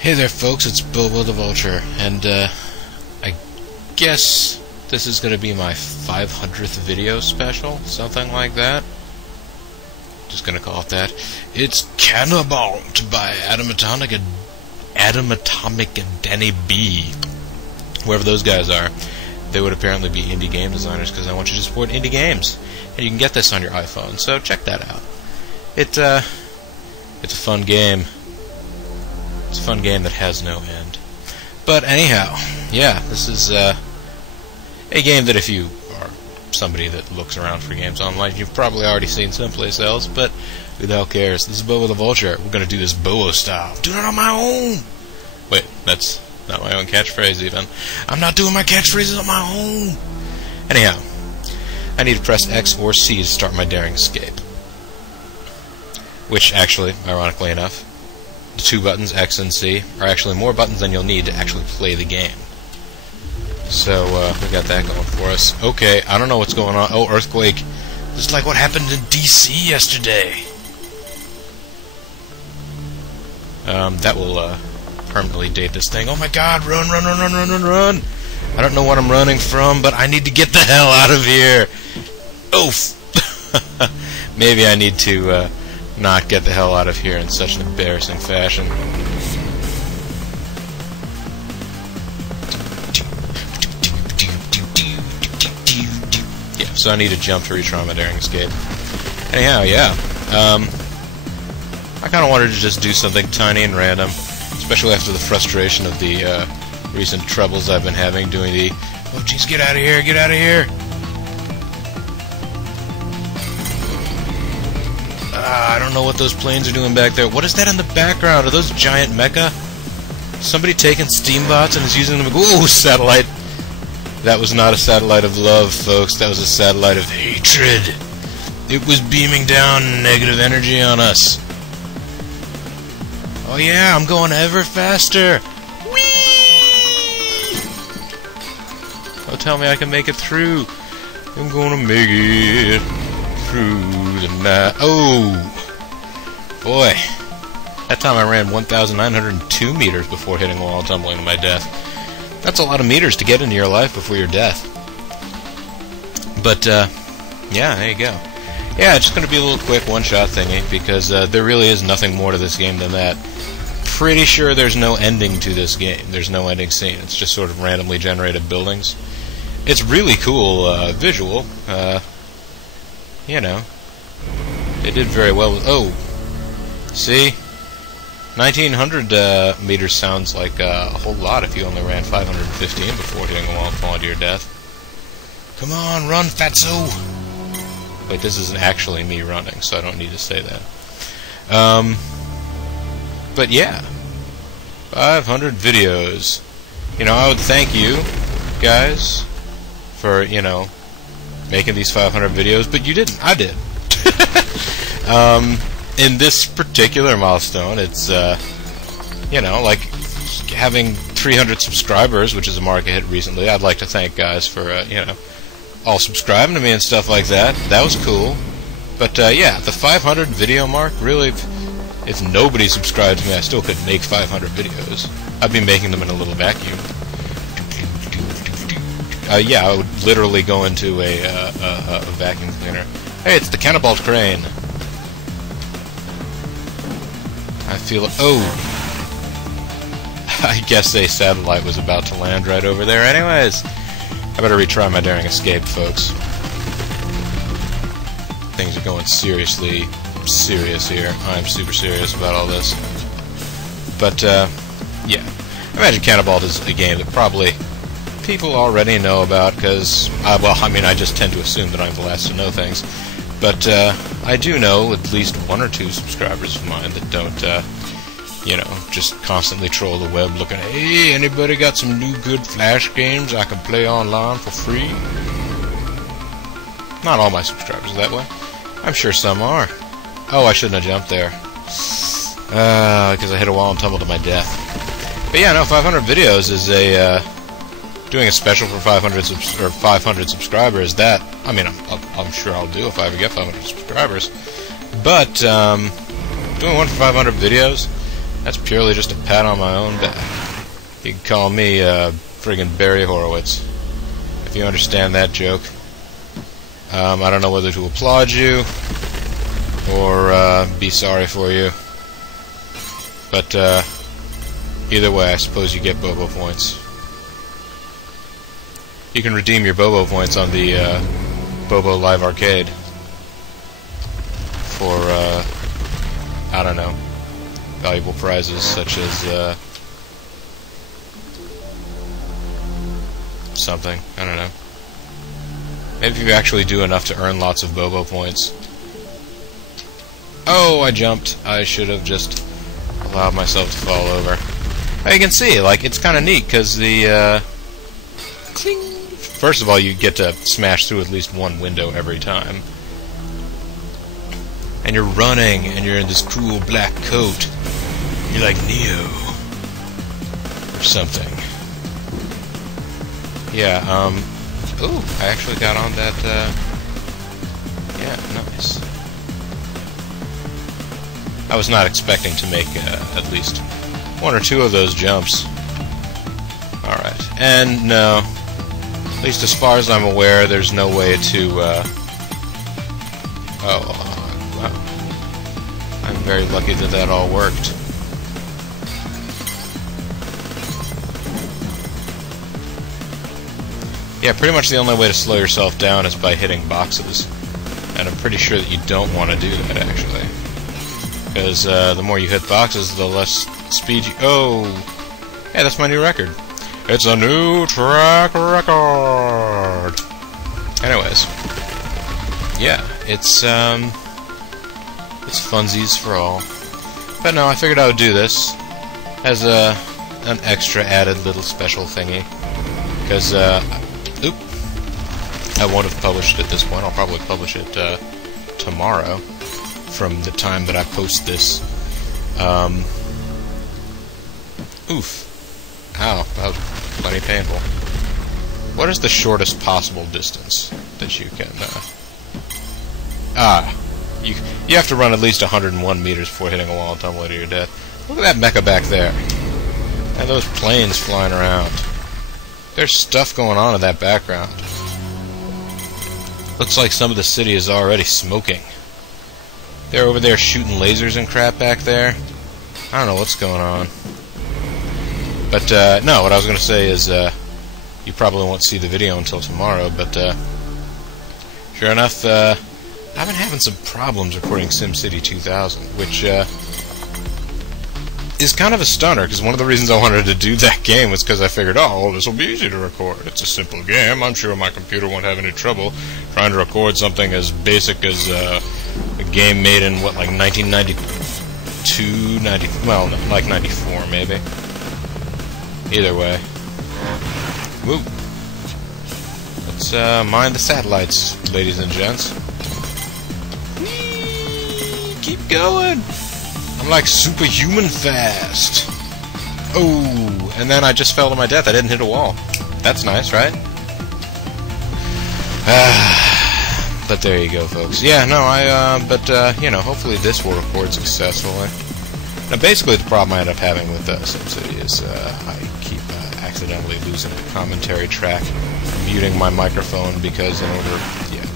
Hey there folks, it's Bilbo the Vulture, and I guess this is going to be my 500th video special, something like that. Just going to call it that. It's Canabalt by Atomic and Danny B. Whoever those guys are, they would apparently be indie game designers, because I want you to support indie games. And you can get this on your iPhone, so check that out. It's a fun game. It's a fun game that has no end. But anyhow, yeah, this is a game that if you are somebody that looks around for games online, you've probably already seen someplace else, but who the hell cares? This is Bilbo the Vulture. We're going to do this Boa style. Doing it on my own! Wait, that's not my own catchphrase even. I'm not doing my catchphrases on my own! Anyhow, I need to press X or C to start my daring escape. Which actually, ironically enough, the two buttons, X and C, are actually more buttons than you'll need to actually play the game. So, we got that going for us. Okay, I don't know what's going on. Oh, earthquake. Just like what happened in DC yesterday. That will, permanently date this thing. Oh my god, run, run, run, run, run, run, run! I don't know what I'm running from, but I need to get the hell out of here! Oof! Maybe I need to, not get the hell out of here in such an embarrassing fashion. Yeah, so I need to jump to retry my daring escape. Anyhow, yeah. I kind of wanted to just do something tiny and random, especially after the frustration of the recent troubles I've been having doing the, oh jeez, get out of here, get out of here! I don't know what those planes are doing back there. What is that in the background? Are those giant mecha? Somebody taking steambots and is using them. Ooh, satellite! That was not a satellite of love, folks. That was a satellite of hatred. It was beaming down negative energy on us. Oh yeah, I'm going ever faster. Whee! Oh, tell me I can make it through. I'm gonna make it through the night. Oh! Boy. That time I ran 1,902 meters before hitting a wall and tumbling to my death. That's a lot of meters to get into your life before your death. But, yeah, there you go. Yeah, it's just going to be a little quick one-shot thingy, because there really is nothing more to this game than that. Pretty sure there's no ending to this game. There's no ending scene. It's just sort of randomly generated buildings. It's really cool visual. You know, they did very well with, oh, see? 1,900 meters sounds like a whole lot if you only ran 515 before hitting a wall and falling to your death. Come on, run, fatso! Wait, this isn't actually me running, so I don't need to say that. But yeah, 500 videos. You know, I would thank you guys for, you know, making these 500 videos, but you didn't. I did. In this particular milestone, it's, you know, like having 300 subscribers, which is a mark I hit recently. I'd like to thank guys for, you know, all subscribing to me and stuff like that. That was cool. But, yeah, the 500 video mark, really, if nobody subscribed to me, I still could make 500 videos. I'd be making them in a little vacuum. Yeah, I would literally go into a vacuum cleaner. Hey, it's the Cannibal crane. I feel... oh! I guess a satellite was about to land right over there. Anyways, I better retry my daring escape, folks. Things are going seriously serious here. I'm super serious about all this. But, yeah. I imagine Cannabalt is a game that probably people already know about, because, well, I mean, I just tend to assume that I'm the last to know things. But, I do know at least one or two subscribers of mine that don't, you know, just constantly troll the web looking, hey, anybody got some new good Flash games I can play online for free? Not all my subscribers are that way. I'm sure some are. Oh, I shouldn't have jumped there. Because I hit a wall and tumbled to my death. But yeah, no, 500 videos is a, doing a special for 500 subscribers. That, I mean, I'm sure I'll do if I ever get 500 subscribers. But, doing one for 500 videos, That's purely just a pat on my own back. You can call me friggin' Barry Horowitz, if you understand that joke. I don't know whether to applaud you or be sorry for you, but either way, I suppose you get Bobo points. You can redeem your Bobo points on the Bobo Live Arcade for, I don't know, valuable prizes such as something. I don't know. Maybe if you actually do enough to earn lots of Bobo points. Oh, I jumped. I should have just allowed myself to fall over. Now you can see, like, it's kind of neat, because the, cling! First of all, you get to smash through at least one window every time. And you're running, and you're in this cool black coat. You're like Neo. Or something. Yeah, ooh, I actually got on that, yeah, nice. I was not expecting to make, at least one or two of those jumps. Alright, and no, at least as far as I'm aware, there's no way to, oh, wow. I'm very lucky that that all worked. Yeah, pretty much the only way to slow yourself down is by hitting boxes. And I'm pretty sure that you don't want to do that, actually. Because the more you hit boxes, the less speed you... Oh! Yeah, that's my new record. It's a new track record! Anyways. Yeah, it's funsies for all. But no, I figured I would do this as an extra added little special thingy. Because, oop. I won't have published it at this point. I'll probably publish it tomorrow from the time that I post this. Oof. Ow, that was plenty painful. What is the shortest possible distance that you can... You have to run at least 101 meters before hitting a wall and tumbling to your death. Look at that mecha back there. And those planes flying around. There's stuff going on in that background. Looks like some of the city is already smoking. They're over there shooting lasers and crap back there. I don't know what's going on. But, no, what I was going to say is, you probably won't see the video until tomorrow, but, sure enough, I've been having some problems recording SimCity 2000, which, is kind of a stunner, because one of the reasons I wanted to do that game was because I figured, oh, well, this will be easy to record. It's a simple game. I'm sure my computer won't have any trouble trying to record something as basic as a game made in, what, like 1992, well, no, like 94, maybe. Either way. Woo. Let's mine the satellites, ladies and gents. Whee! Keep going! I'm like superhuman fast. Oh, and then I just fell to my death. I didn't hit a wall. That's nice, right? But there you go, folks. Yeah, no, you know, hopefully this will record successfully. Now, basically, the problem I end up having with SimCity is I keep accidentally losing the commentary track, muting my microphone because in order, yeah,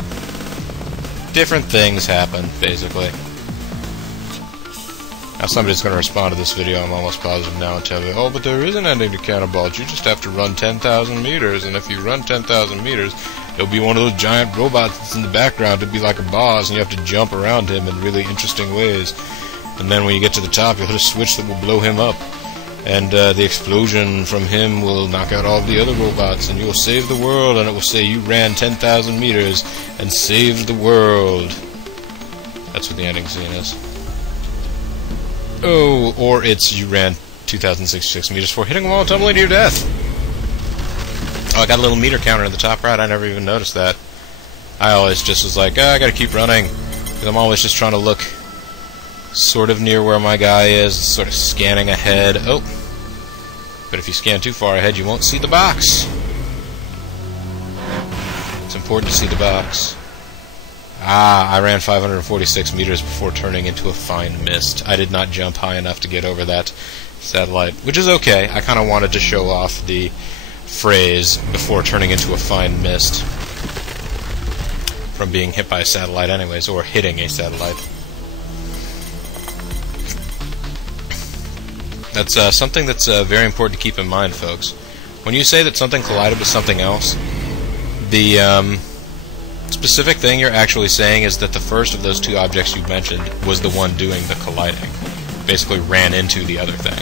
different things happen, basically. Now somebody's going to respond to this video, I'm almost positive now, and tell me, oh, but there is an ending to Cannabalt. You just have to run 10,000 meters, and if you run 10,000 meters, there'll be one of those giant robots that's in the background. It'll be like a boss, and you have to jump around him in really interesting ways. And then when you get to the top, you'll hit a switch that will blow him up. And the explosion from him will knock out all the other robots, and you will save the world, and it will say you ran 10,000 meters and saved the world. That's what the ending scene is. Oh, or it's you ran 2,066 meters before hitting a wall and tumbling to your death. Oh, I got a little meter counter in the top right. I never even noticed that. I always just was like, oh, I gotta keep running. Because I'm always just trying to look sort of near where my guy is, sort of scanning ahead. Oh. But if you scan too far ahead, you won't see the box. It's important to see the box. Ah, I ran 546 meters before turning into a fine mist. I did not jump high enough to get over that satellite, which is okay. I kind of wanted to show off the phrase before turning into a fine mist from being hit by a satellite anyways, or hitting a satellite. That's something that's very important to keep in mind, folks. When you say that something collided with something else, the specific thing you're actually saying is that the first of those two objects you mentioned was the one doing the colliding. Basically ran into the other thing.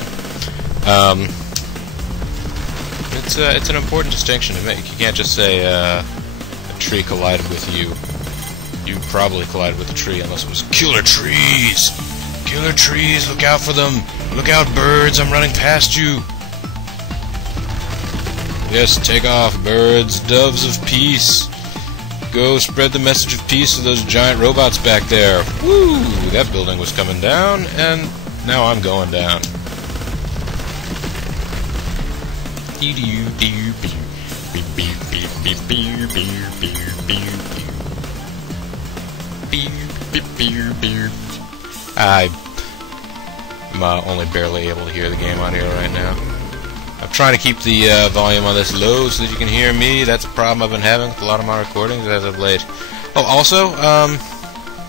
It's an important distinction to make. You can't just say a tree collided with you. You probably collided with a tree unless it was killer trees! Killer trees, look out for them! Look out, birds, I'm running past you! Yes, take off, birds, doves of peace! Go spread the message of peace to those giant robots back there! Woo! That building was coming down, and now I'm going down. I'm only barely able to hear the game audio right now. I'm trying to keep the volume on this low so that you can hear me. That's a problem I've been having with a lot of my recordings as of late. Oh, also,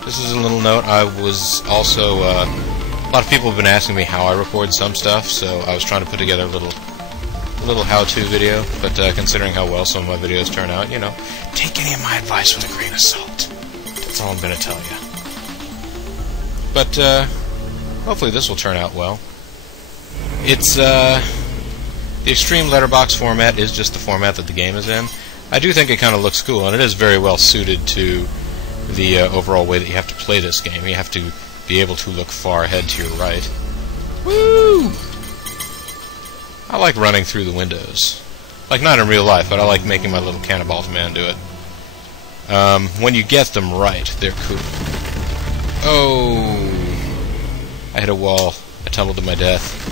this is a little note. I was also, a lot of people have been asking me how I record some stuff, so I was trying to put together a little how-to video, but considering how well some of my videos turn out, you know, take any of my advice with a grain of salt. That's all I'm going to tell you. But, hopefully this will turn out well. It's, the extreme letterbox format is just the format that the game is in. I do think it kind of looks cool, and it is very well suited to the overall way that you have to play this game. You have to be able to look far ahead to your right. Woo! I like running through the windows. Like, not in real life, but I like making my little Cannabalt man do it. When you get them right, they're cool. Oh! I hit a wall. I tumbled to my death.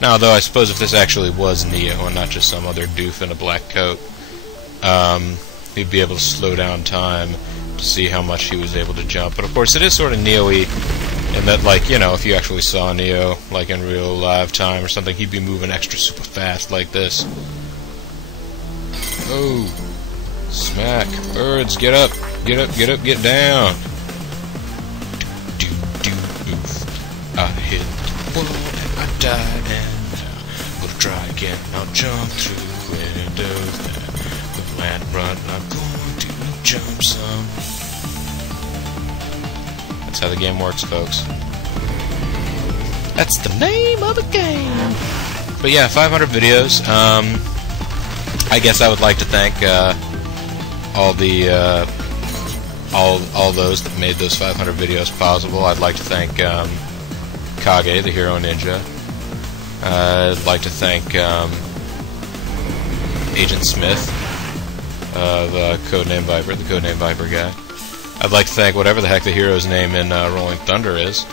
Now, though, I suppose if this actually was Neo and not just some other doof in a black coat, he'd be able to slow down time to see how much he was able to jump. But, of course, it is sort of Neo-y in that, like, you know, if you actually saw Neo, like, in real live time or something, he'd be moving extra super fast like this. Oh! Smack! Birds, get up! Get up, get up, get down! I hit the wall and I died, and I'm gonna try again. I'll jump through windows, and the land run. I'm going to jump some. That's how the game works, folks. That's the name of the game. But yeah, 500 videos. I guess I would like to thank all those that made those 500 videos possible. I'd like to thank Kage, the Hero Ninja. I'd like to thank Agent Smith, the Codename Viper, the Codename Viper guy. I'd like to thank whatever the heck the hero's name in Rolling Thunder is.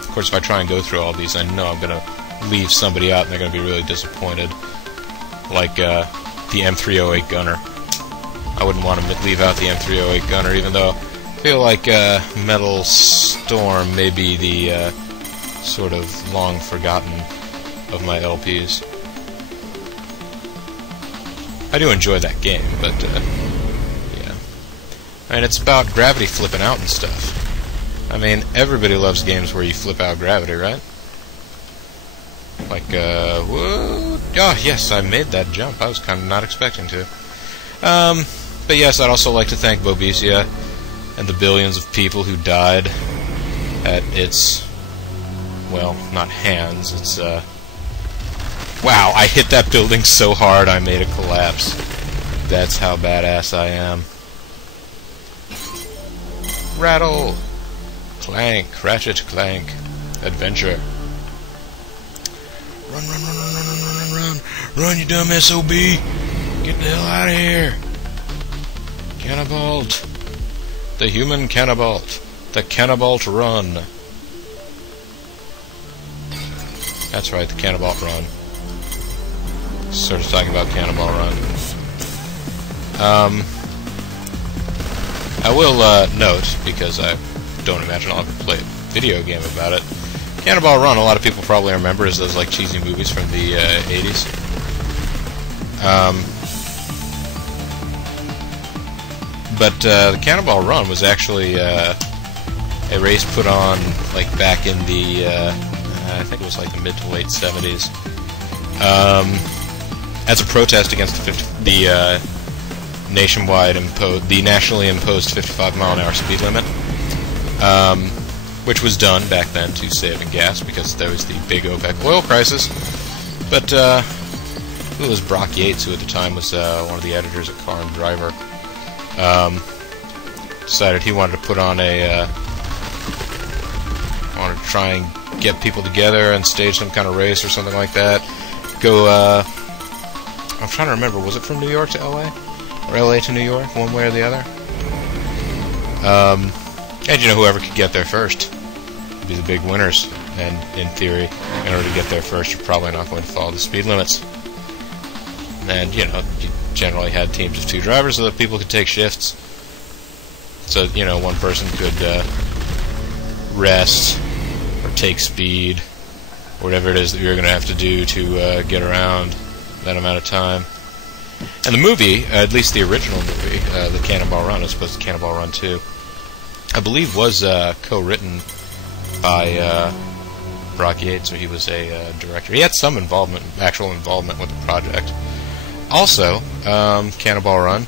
Of course, if I try and go through all these, I know I'm going to leave somebody out and they're going to be really disappointed. Like the M308 Gunner. I wouldn't want to leave out the M308 Gunner, even though I feel like Metal Storm may be the sort of long forgotten of my LPs. I do enjoy that game, but yeah. I mean, it's about gravity flipping out and stuff. I mean, everybody loves games where you flip out gravity, right? Like, whoa! Oh, yes, I made that jump. I was kind of not expecting to. But yes, I'd also like to thank Bobesia and the billions of people who died at its, well, not hands, it's, wow, I hit that building so hard I made it collapse. That's how badass I am. Rattle! Clank, Ratchet, Clank. Adventure. Run, run, run, run, run, run, run, run, run, you dumb SOB! Get the hell out of here! Cannabalt. The human Cannabalt. The Cannabalt Run. That's right, the Cannabalt Run. sort of talking about Cannonball Run. I will note, because I don't imagine I'll ever play a video game about it, Cannonball Run, a lot of people probably remember as those like cheesy movies from the 80s. But the Cannonball Run was actually a race put on like back in the I think it was like the mid to late 70s, as a protest against the nationally imposed 55-mile-an-hour speed limit, which was done back then to save in gas because there was the big OPEC oil crisis. But it was Brock Yates, who at the time was one of the editors at Car and Driver, decided he wanted to put on wanted to try and get people together and stage some kind of race or something like that. I'm trying to remember, was it from New York to LA? Or LA to New York, one way or the other? And you know, whoever could get there first would be the big winners. And in theory, in order to get there first, you're probably not going to follow the speed limits. And, you know, you generally had teams of 2 drivers so that people could take shifts. So, you know, one person could rest or take speed, or whatever it is that you're going to have to do to get around that amount of time. And the movie, at least the original movie, the Cannonball Run, as opposed to Cannonball Run 2, I believe was co-written by Brock Yates, or he was a director. He had some actual involvement with the project. Also, Cannonball Run,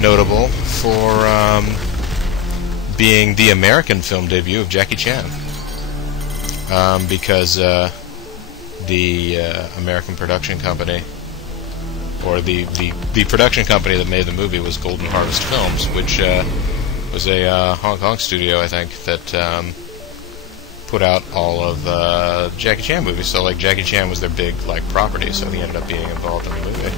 notable for being the American film debut of Jackie Chan, because the American production company, or the production company that made the movie, was Golden Harvest Films, which was a Hong Kong studio, I think, that put out all of Jackie Chan movies. So, like, Jackie Chan was their big, like, property, so he ended up being involved in the movie.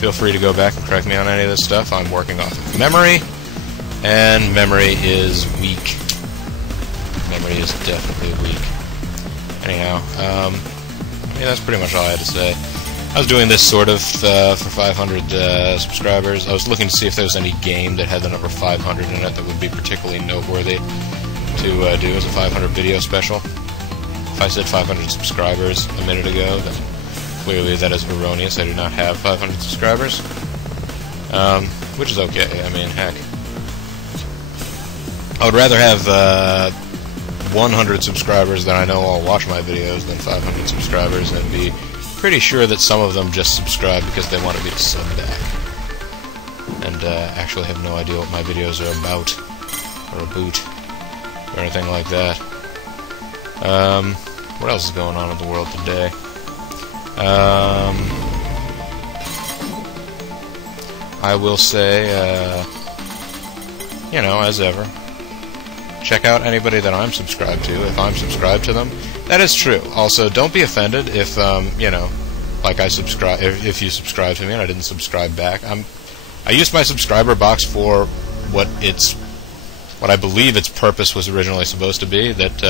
Feel free to go back and correct me on any of this stuff. I'm working off of memory, and memory is weak. Memory is definitely weak. Anyhow, yeah, that's pretty much all I had to say. I was doing this sort of for 500 subscribers. I was looking to see if there was any game that had the number 500 in it that would be particularly noteworthy to do as a 500 video special. If I said 500 subscribers a minute ago, then clearly that is erroneous. I do not have 500 subscribers, which is okay. I mean, heck, I would rather have 100 subscribers that I know all watch my videos than 500 subscribers and be pretty sure that some of them just subscribe because they wanted me to sub back and actually have no idea what my videos are about or a boot or anything like that. What else is going on in the world today? I will say, you know, as ever, check out anybody that I'm subscribed to, if I'm subscribed to them. That is true. Also, don't be offended if, you know, like if you subscribe to me and I didn't subscribe back. I used my subscriber box for what I believe its purpose was originally supposed to be, that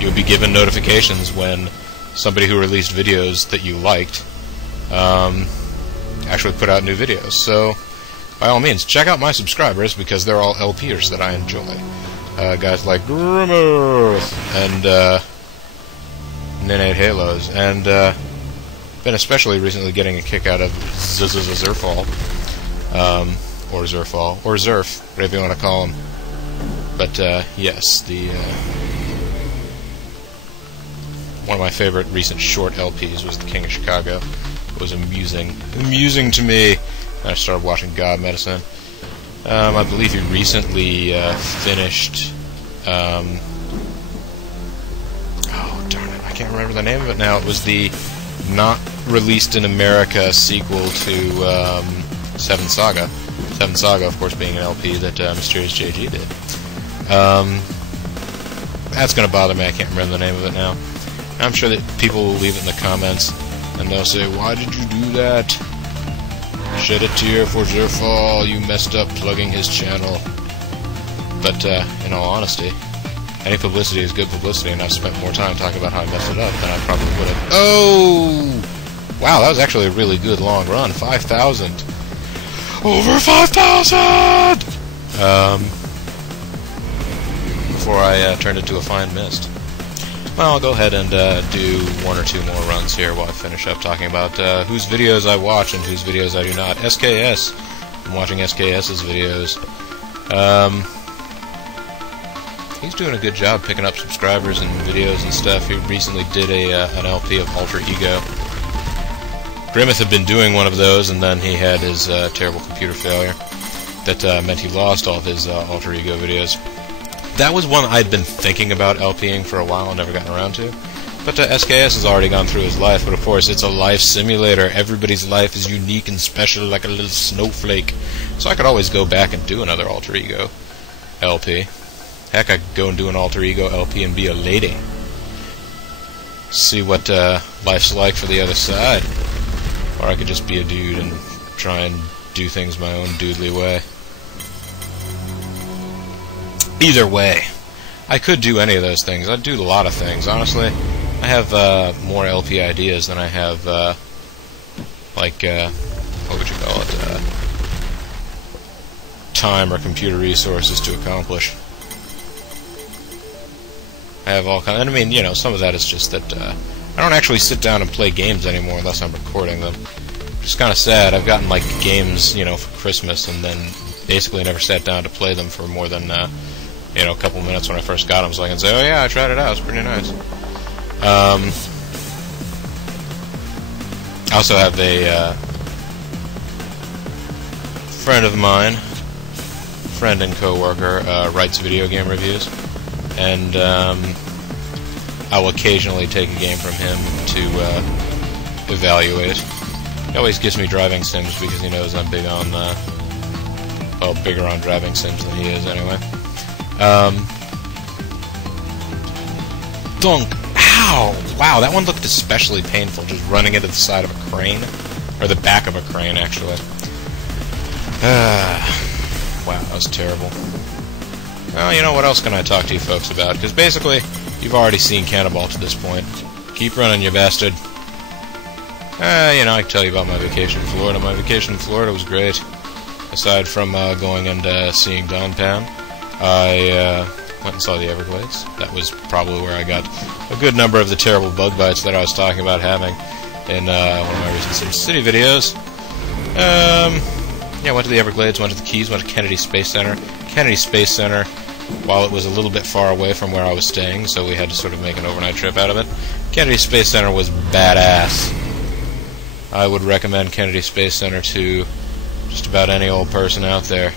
you would be given notifications when somebody who released videos that you liked actually put out new videos. So, by all means, check out my subscribers, because they're all LPers that I enjoy. Guys like Grimmeth and Nene Halos, and been especially recently getting a kick out of Zurfall, or Zurfall, or Zurf, whatever you want to call him. But yes, one of my favorite recent short LPs was The King of Chicago. It was amusing to me. I started watching God Medicine. I believe he recently finished. Oh darn it! I can't remember the name of it now. It was the not released in America sequel to Seven Saga. Seven Saga, of course, being an LP that Mysterious JG did. That's going to bother me. I can't remember the name of it now. I'm sure that people will leave it in the comments, and they'll say, "Why did you do that? Shed a tear for Zurfall. You messed up plugging his channel." But in all honesty, Any publicity is good publicity, and I've spent more time talking about how I messed it up than I probably would have. Oh! Wow, that was actually a really good long run. 5,000. Over 5,000! Before I turned into a fine mist. Well, I'll go ahead and do one or two more runs here while I finish up talking about whose videos I watch and whose videos I do not. SKS. I'm watching SKS's videos. He's doing a good job picking up subscribers and videos and stuff. He recently did an LP of Alter Ego. Grimmeth had been doing one of those, and then he had his terrible computer failure that meant he lost all of his Alter Ego videos. That was one I'd been thinking about LPing for a while and never gotten around to. But SKS has already gone through his life, but of course it's a life simulator. Everybody's life is unique and special like a little snowflake. So I could always go back and do another Alter Ego LP. Heck, I could go and do an Alter Ego LP and be a lady. See what life's like for the other side. Or I could just be a dude and try and do things my own doodly way. Either way, I could do any of those things. I'd do a lot of things, honestly. I have more LP ideas than I have, what would you call it, time or computer resources to accomplish. I have all kinds, and I mean, you know, some of that is just that I don't actually sit down and play games anymore unless I'm recording them. It's kind of sad. I've gotten, like, games, you know, for Christmas, and then basically never sat down to play them for more than, you know, a couple minutes when I first got them, so I can say, oh yeah, I tried it out, it's pretty nice. I also have a friend of mine, friend and co-worker, writes video game reviews, and I will occasionally take a game from him to evaluate. He always gives me driving sims because he knows I'm big on, well, bigger on driving sims than he is anyway. Dunk! Ow! Wow, that one looked especially painful, just running into the side of a crane. Or the back of a crane, actually. Wow, that was terrible. Well, you know, what else can I talk to you folks about? Because basically, you've already seen Canabalt to this point. Keep running, you bastard. You know, I can tell you about my vacation in Florida. My vacation in Florida was great. Aside from going and seeing Don Pan, I went and saw the Everglades. That was probably where I got a good number of the terrible bug bites that I was talking about having in one of my recent SimCity videos. Yeah, went to the Everglades, went to the Keys, went to Kennedy Space Center. Kennedy Space Center, while it was a little bit far away from where I was staying, so we had to sort of make an overnight trip out of it, Kennedy Space Center was badass. I would recommend Kennedy Space Center to just about any old person out there.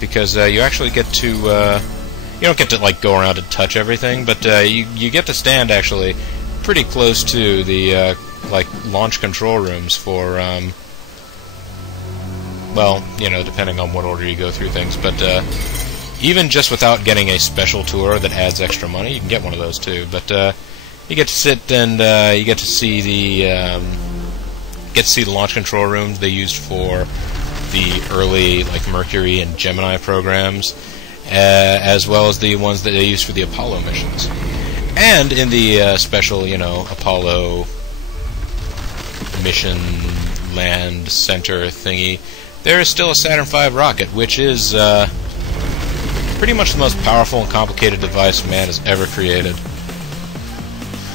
Because you actually get to, you don't get to, like, go around and touch everything, but you get to stand, actually, pretty close to the, like, launch control rooms for, well, you know, depending on what order you go through things, but even just without getting a special tour that adds extra money, you can get one of those, too, but you get to sit and you get to see the, launch control rooms they used for the early, like, Mercury and Gemini programs, as well as the ones that they used for the Apollo missions. And in the special, you know, Apollo mission land center thingy, there is still a Saturn V rocket, which is pretty much the most powerful and complicated device man has ever created.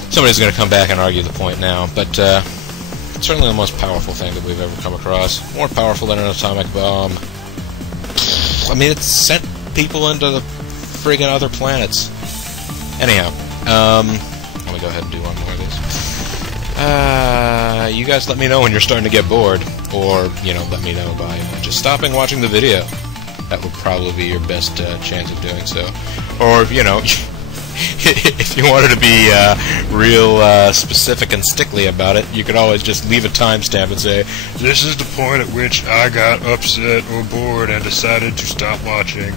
Somebody's going to come back and argue the point now, but it's certainly the most powerful thing that we've ever come across. More powerful than an atomic bomb. I mean, it's sent people into the friggin' other planets. Anyhow, let me go ahead and do one more of these. You guys let me know when you're starting to get bored, or, you know, let me know by just stopping watching the video. That would probably be your best chance of doing so. Or, you know, if you wanted to be real specific and stickly about it, you could always just leave a timestamp and say, this is the point at which I got upset or bored and decided to stop watching.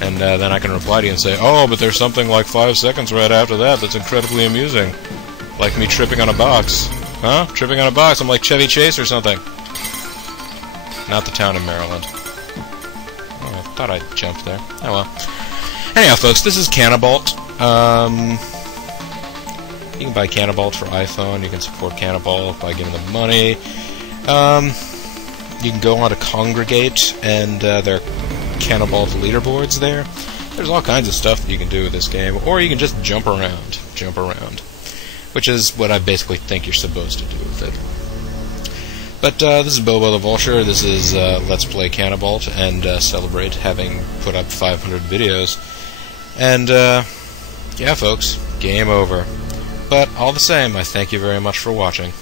And then I can reply to you and say, oh, but there's something like 5 seconds right after that that's incredibly amusing. Like me tripping on a box. Huh? Tripping on a box? I'm like Chevy Chase or something. Not the town in Maryland. Oh, thought I jumped there. Oh well. Anyhow, folks, this is Canabalt. You can buy Cannabalt for iPhone. You can support Cannibal by giving them money. You can go on to Congregate, and there are Cannibalt leaderboards there. There's all kinds of stuff that you can do with this game, or you can just jump around, which is what I basically think you're supposed to do with it. But this is Bobo the Vulture. This is Let's Play Cannabalt, and celebrate having put up 500 videos. And yeah, folks, game over. But all the same, I thank you very much for watching.